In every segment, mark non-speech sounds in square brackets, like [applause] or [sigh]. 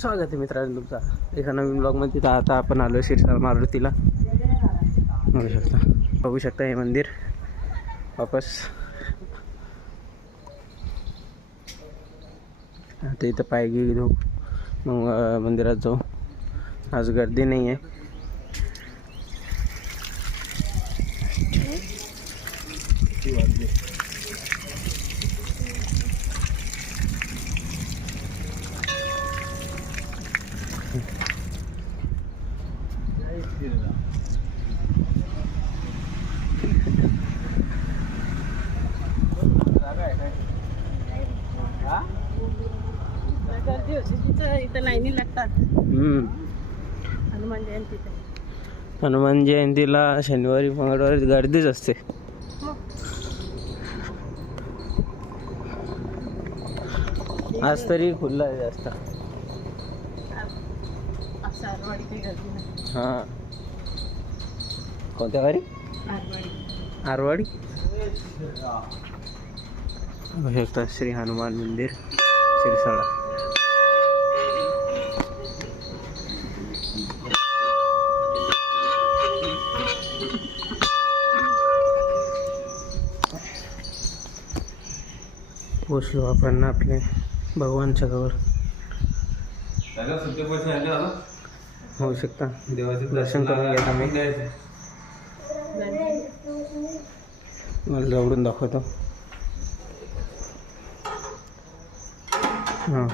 स्वागत आहे मित्रांनो तुमचा. एका नवीन ब्लॉगमध्ये तर आता आपण आलो शिरसाळ मारुतीला. बघू शकता. बघू शकता हे मंदिर. वापस. आता इथं पायगी घेऊ. मग मंदिरात जाऊ. आज गर्दी नाही आहे लाईनी लागतात हम्म. हनुमान जयंतीचं हनुमान जयंतीला शनिवारी मंगळवारी गर्दीच असते. आज तरी खुल्ला आहे जास्त. हां. कोणत्या वारी आरवाडी. शकता श्री हनुमान मंदिर शिरसाळा पोचलो आपण आपले भगवानच्या जवळ होऊ शकता. दर्शन करून घ्या तुम्ही मला जवळून दाखवतो. हां.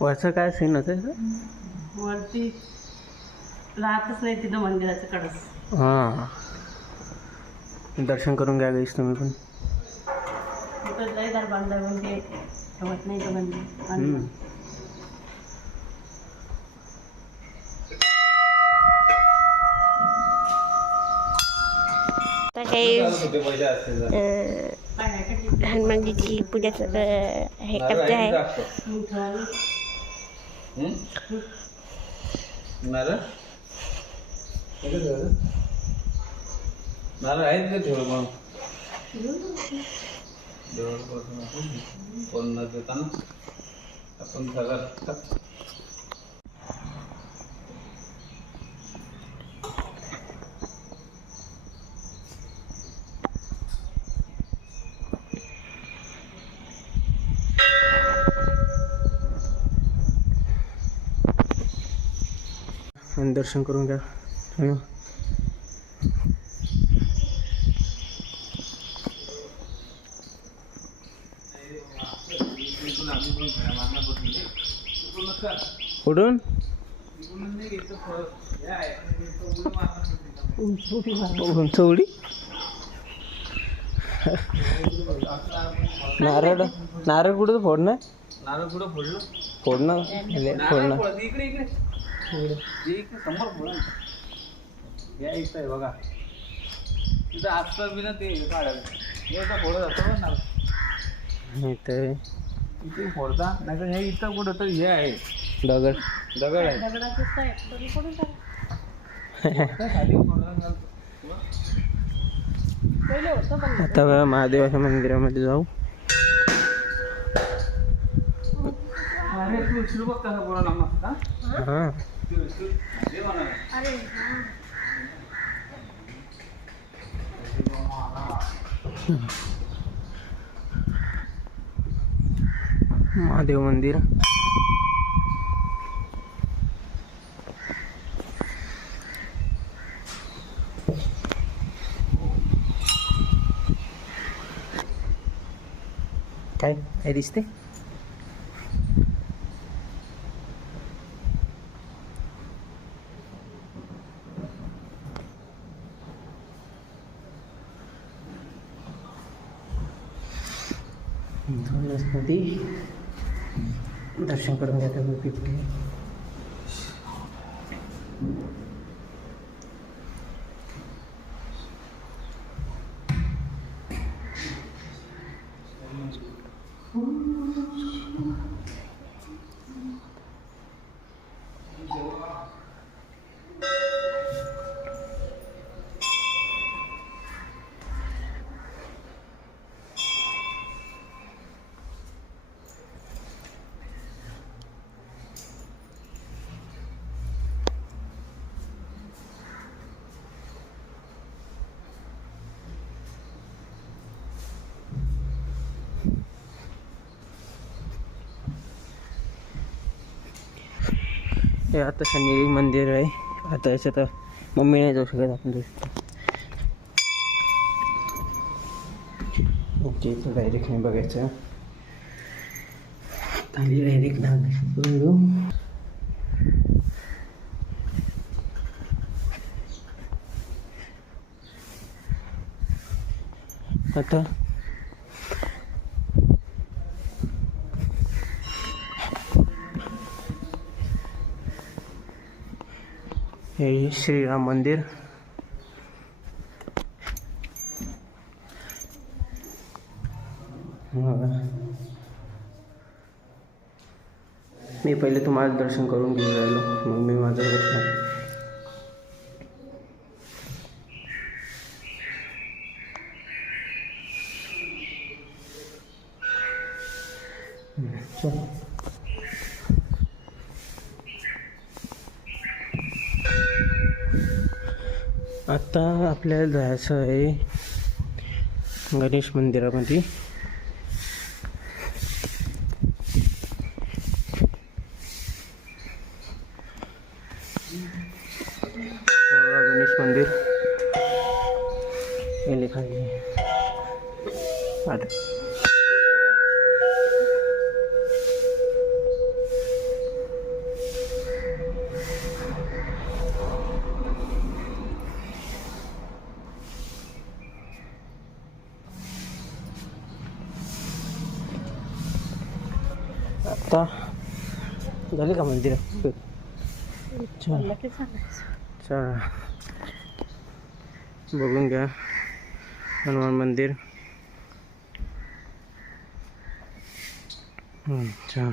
वरचं काय सीन होतं वरती राहतच नाही तिथं मंदिराचं कडस हां. दर्शन करून घ्या गाईस तुम्ही पण. म्हणजे ठेवत नाही ते मंदिर. हम्म. तर हे अं, हनुमानजीची पूजाचं अं, हे करते आहे आहेत का ठेवलं मग कोण आपण दर्शन करून घ्या. हं. कुठून? उंचवडी? नारळ नारळ कुठं फोडणार? नारळ कुठं फोडलं? फोडणार? फोडणार. समोर. या इथं आहे बघा. तिथं ते काढायला. हे इथं फोडत असतं बघ ना. इथे इथे फोडता नाही तर हे इथं कुठं तर हे आहे. दगड. दगड आहे. [laughs] आता महादेवाच्या मंदिरामध्ये जाऊ. अरे तू बघ कसा बोला ना मस्त हा? हां तू उचलू. देवा ना. अरे हा. महादेव मंदिर काय काय करून हे आता शनी मंदिर आहे. आता याच्यात मम्मी नाही जाऊ शकत आपण जाऊ शकतो ओके इथं डायरेक्ट नाही बघायचं. खाली डायरेक्ट दाखवू आता हे श्रीराम मंदिर. मी पहिले तुम्हाला दर्शन करून घेऊन राहिलो. मग मी माझं आपल्याला जायचं आहे गणेश मंदिरामध्ये. आता झाले का मंदिर? चला. बघून घ्या. हनुमान मंदिर. अच्छा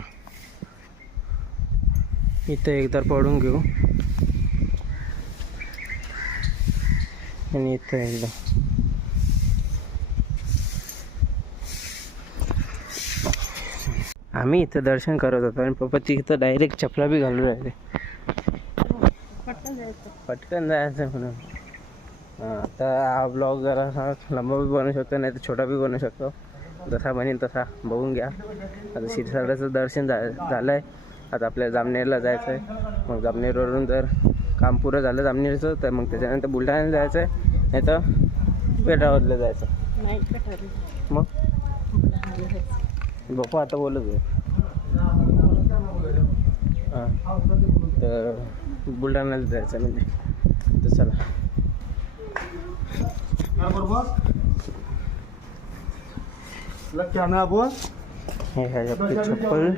इथं एकदा पडून घेऊ. आणि इथं एकदा आम्ही इथं दर्शन करत होतो आणि पप्पा तिथं डायरेक्ट चपला बी घालून राहिले. पटकन जायचं. म्हणून. हां आता हा ब्लॉग जरा लंबा बी बनवू शकतो नाही तर छोटा बी बनवू शकतो. जसा बनेल तसा बघून घ्या. आता शिरसागराचं दर्शन झा झालं आहे आता आपल्याला जामनेरला जायचं आहे मग जामनेरवरून जर काम पुरं झालं जामनेरचं तर मग त्याच्यानंतर बुलढाण्याला जायचं. आहे नाही. तर पेठावरला जायचं. मग बघू आता बोलत आहे. हाँ. तर बुलढाण्याला जायचं म्हणजे. तर चला. हे आहे आपली चप्पल.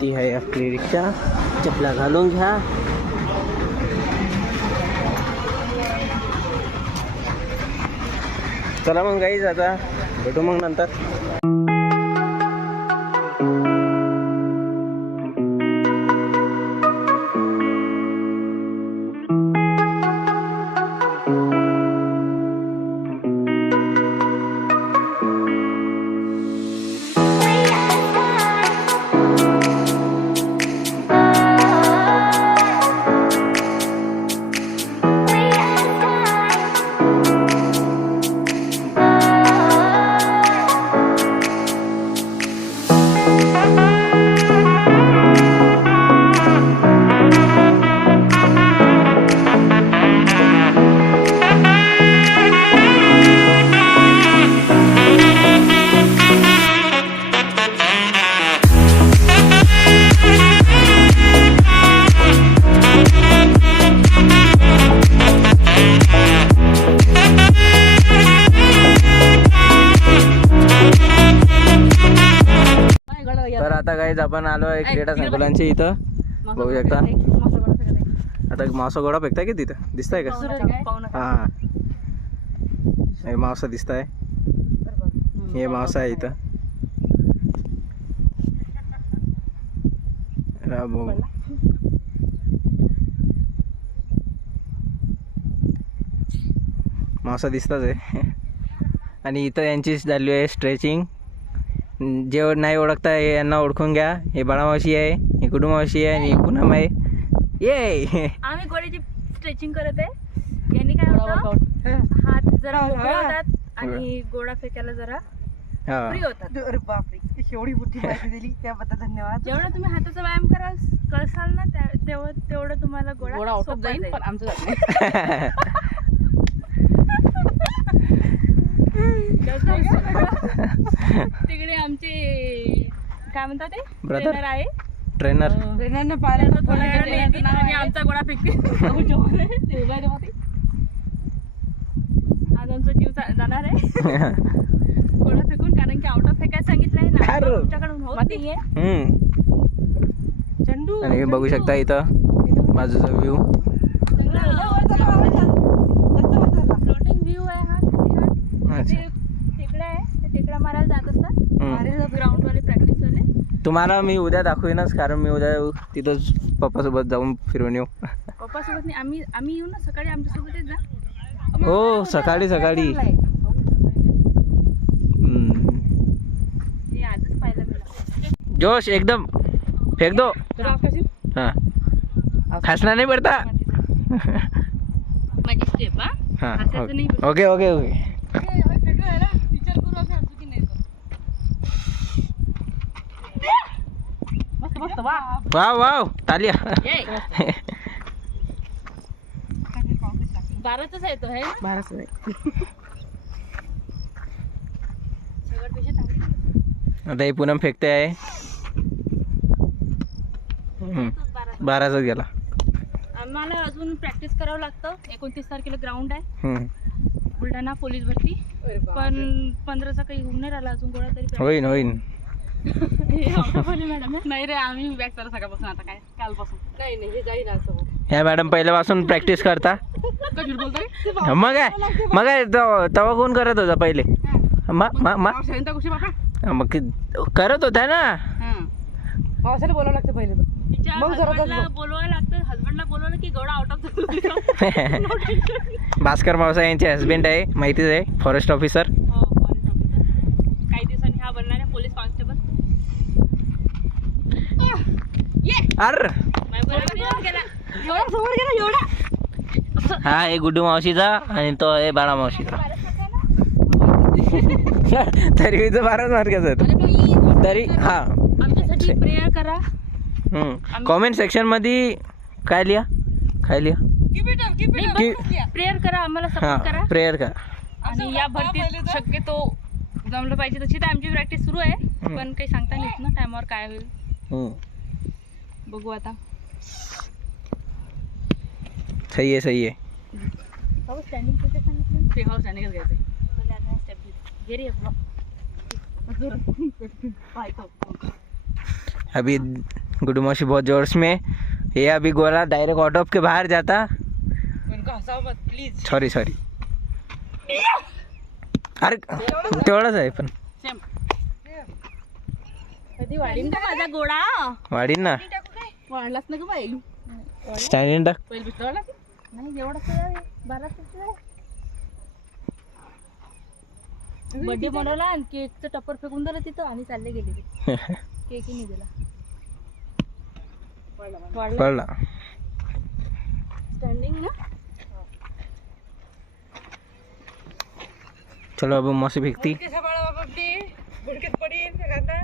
ती आहे आपली रिक्षा. चपला घालून घ्या. चला मग गाईज आता भेटू मग नंतर. आलो आहे इथं. बघू शकता. आता मावसा गोडा फेकताय की तिथं? दिसताय का? हा. हे मावसा दिसताय. हे मावसा आहे इथं. भाऊ. मावसा दिसताच आहे. आणि इथं यांची झाली आहे स्ट्रेचिंग जे नाही ओळखता हे यांना ओळखून घ्या. हे बाळामावशी आहे हे कुटुंबावशी आहे आणि हे पूनम आहे. ये आम्ही गोळ्याची स्ट्रेचिंग करत आहे. यांनी काय होतं? हात जरा मोकळे होतात आणि गोळा फेकायला जरा हा. फ्री होतात. एवढी मोठी माहिती दिली. त्याबद्दल धन्यवाद. जेवढा तुम्ही हाताचा व्यायाम कराल करसाल ना त्या- तेवढं तेवढं तुम्हाला गोळा गोळा सोपा ऑटोप जाईल जाईल. पण आमचं जात नाही. [laughs] [laughs] तिकडे आमचे काय म्हणतात ते? Brother. ट्रेनर आहे. ट्रेनर ट्रेनरने पाहिलं तर येतील आणि आमचा गोळा फेकते ते उभा आहे तेव्हा ते. आज आमचा जीव जा- जाणार आहे. गोळा फेकून कारण की आउट ऑफ फेकायला सांगितलंय ना. तुमच्याकडून होत नाहीये. हम्म. चंडू आणि बघू शकता इथं बाजूचा व्ह्यू फ्लोटिंग व्ह्यू आहे हा छान. अच्छा ते टेकडा आहे ते टेकडा मारायला जात असतात हम्म. ग्राउंड वाले प्रॅक्टिस वाले तुम्हाला मी उद्या दाखवीनच कारण मी उद्या तिथंच पप्पासोबत जाऊन फिरून येऊ. पप्पा सोबत नाही आम्ही आम्ही येऊ ना सकाळी आमच्यासोबत येत जा. हो सकाळी सकाळी. हे जोश एकदम. फेक दो हाँ. हंसना नहीं पड़ता. ओके ओके ओके टीचर करू असं हसू की नाही तर. मस्त मस्त वा वाव वाव तालिया. बाराच आहे तो आहे ना? बाराच आता हे पूनम फेकते आहे. हम्म. बाराचा गेला. आम्हाला अजून प्रॅक्टिस करावं लागतं. एकोणतीस तारखेला ग्राउंड आहे. हम्म. बुलढाणा पोलीस भरती पण पंधराचा काही होऊन नाही राहिला अजून गोळा तरी होईन होईन. [laughs] नाही रे आम्ही बॅग चालू सकाळपासून आता काय? कालपासून. नाही नाही हे जाईन ह्या मॅडम पहिल्यापासून प्रॅक्टिस करता? बोलतोय मग काय? मग काय तव- तेव्हा कोण करत होता पहिले? मग करत होता ना? पावसाला बोलावं लागतं पहिले मग जरा बोलवायला लागतं. हजबंडला बोलवलं की आउट ऑफ [laughs] भास्कर मावसा यांचे हस्बंड आहे माहितीच आहे फॉरेस्ट ऑफिसर हो फॉरेस्ट ऑफिसर काही दिवसांनी हा बनणार आहे पोलीस कॉन्स्टेबल अर हा हे गुड्डू मावशीचा आणि तो आहे बाळा मावशीचा. [laughs] तरी इथं बाराच मार्काचा आहे तरी हा. आमच्यासाठी प्रेयर करा. कॉमेंट सेक्शनमध्ये काय लिहा? काय लिहा? प्रेयर करा आम्हाला हा सपोर्ट करा. प्रेयर का आणि या भरतीत शक्यतो जमलं पाहिजे तशी तर आमची प्रॅक्टिस सुरू आहे. पण काही सांगता नाही येत ना टायमावर काय होईल. बघू आता सही आहे सही आहे स्टँडिंग कुठे सांगितलं ते हाऊस आणि घ्यायचं स्टेप घे रे अभी गुड्डू मौसी बहुत जोश में ये अभी गोला डायरेक्ट ऑफ़ के बाहर जाता। उनको हसाओ मत प्लीज़ सॉरी सॉरी अरे तेवढंच आहे पण सेम कधी वाढीन का माझा गोळा वाढीन ना? वाढलाच ना ग बाई. भिजला वाढला नाही एवढा बारा बर्थडे बनवला आणि केकचं टप्पर फेकून दिलं तिथं आणि चालले गेले ते. [laughs] केकही नाही दिला. वाढला. पडला. स्टँडिंग ना? चलो अब मौसी फेकती पडेल का कांदा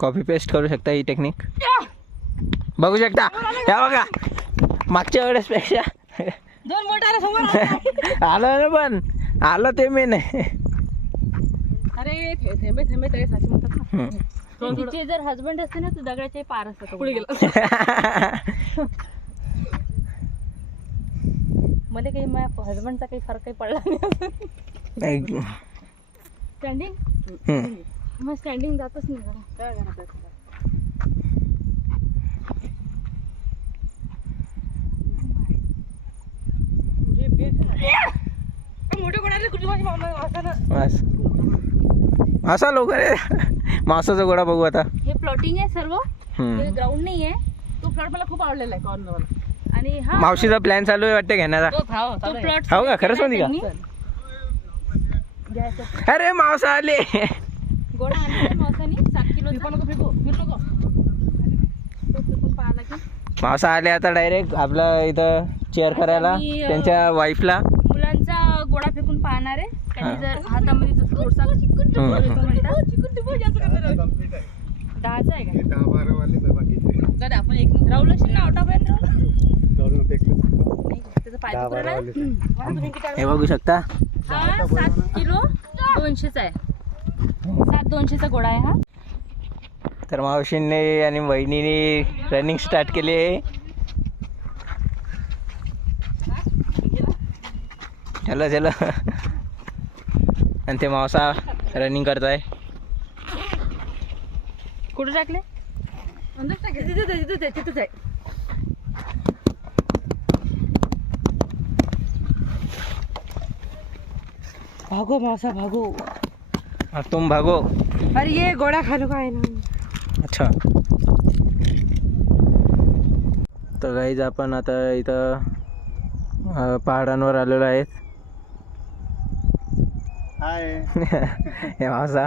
कॉपी पेस्ट करू शकता ही टेक्निक बघू शकता. या बघा. मागच्या वेळेस पेक्षा दोन बोट आले समोर आलं. ना पण. आलं ते मेन आहे अरे थे- थेंबे थेंबे तळे साची म्हणतात. तिचे जर हजबंड असते ना तर दगडाचे पार असतात पुढे. गेला. मध्ये काही माझ्या हजबंडचा काही फरक काही पडला नाही. नाही. मग स्टँडिंग जातच नाही बस असा लवकर आहे. मासाचा गोळा बघू आता. हे प्लॉटिंग आहे सर्व. ग्राउंड नाही आहे. तो फ्लॅट मला खूप आवडलेला आहे कॉर्नर आणि हा मावशीचा प्लॅन चालू आहे वाटतं घेण्याचा. हा. प्लॉट हो का? खरंच म्हणते का? अरे मावसा आले. गोळा [laughs] आणला मावसानी सात फिरू किलोचा नको फिरू फिरू नको तो फेकून पाहिला की मावसा आले आता डायरेक्ट आपलं इथं चेअर करायला अं, त्यांच्या वाईफला मुलांचा गोळा फेकून पाहणार आहे. त्यांनी जर हातामध्ये जर थोडसा हम्म. दहाचा आहे का? दादा आपण एक राहुल असेल ना. त्याचं पाय दुखलं हे बघू शकता. हा सात किलो दोनशेचा आहे. दोनशेचा गोळा आहे हा. तर मावशींनी आणि बहिणीने रनिंग स्टार्ट केली आहे. चलो चलो. आणि ते मावसा रनिंग करताय. कुठे टाकले? तिथेच आहे तिथेच आहे तिथेच आहे भागो मासा भागो. हाँ, तुम भागो अरे ये गोळा खालो काय ना अच्छा तर गाईज आपण आता इथं पहाडांवर आलेलो आहेत हे मावसा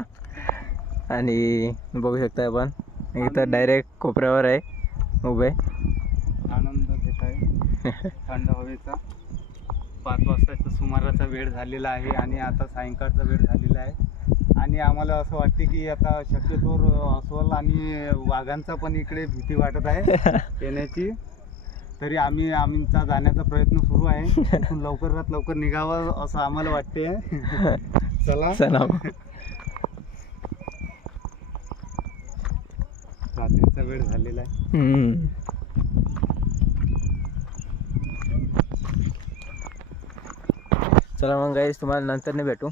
आणि बघू शकता आपण इथं डायरेक्ट कोपऱ्यावर आहे उभे आनंद घेत आहे थंड हवेचा पाच वाजताचा सुमाराचा वेळ झालेला आहे आणि आता सायंकाळचा वेळ झालेला आहे आणि आम्हाला असं वाटते की आता शक्यतोवर अस्वल आणि वाघांचा पण इकडे भीती वाटत आहे. [laughs] येण्याची. तरी आम्ही आमचा जाण्याचा प्रयत्न सुरू आहे. लवकरात लवकर निघावं असं आम्हाला वाटते. [laughs] चला. चला. रात्रीचा वेळ झालेला आहे. चला मग गाईज तुम्हाला नंतर भेटू.